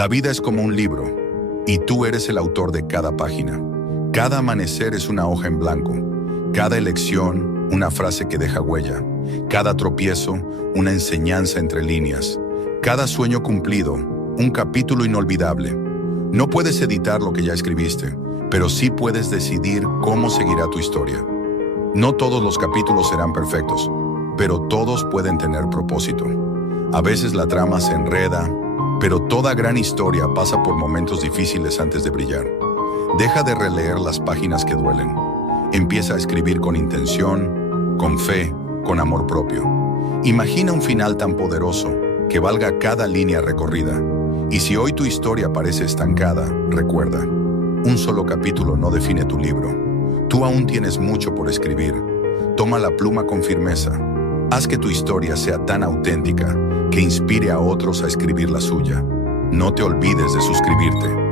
La vida es como un libro, y tú eres el autor de cada página. Cada amanecer es una hoja en blanco, cada elección, una frase que deja huella, cada tropiezo, una enseñanza entre líneas, cada sueño cumplido, un capítulo inolvidable. No puedes editar lo que ya escribiste, pero sí puedes decidir cómo seguirá tu historia. No todos los capítulos serán perfectos, pero todos pueden tener propósito. A veces la trama se enreda, pero toda gran historia pasa por momentos difíciles antes de brillar. Deja de releer las páginas que duelen. Empieza a escribir con intención, con fe, con amor propio. Imagina un final tan poderoso que valga cada línea recorrida. Y si hoy tu historia parece estancada, recuerda, un solo capítulo no define tu libro. Tú aún tienes mucho por escribir. Toma la pluma con firmeza. Haz que tu historia sea tan auténtica que inspire a otros a escribir la suya. No te olvides de suscribirte.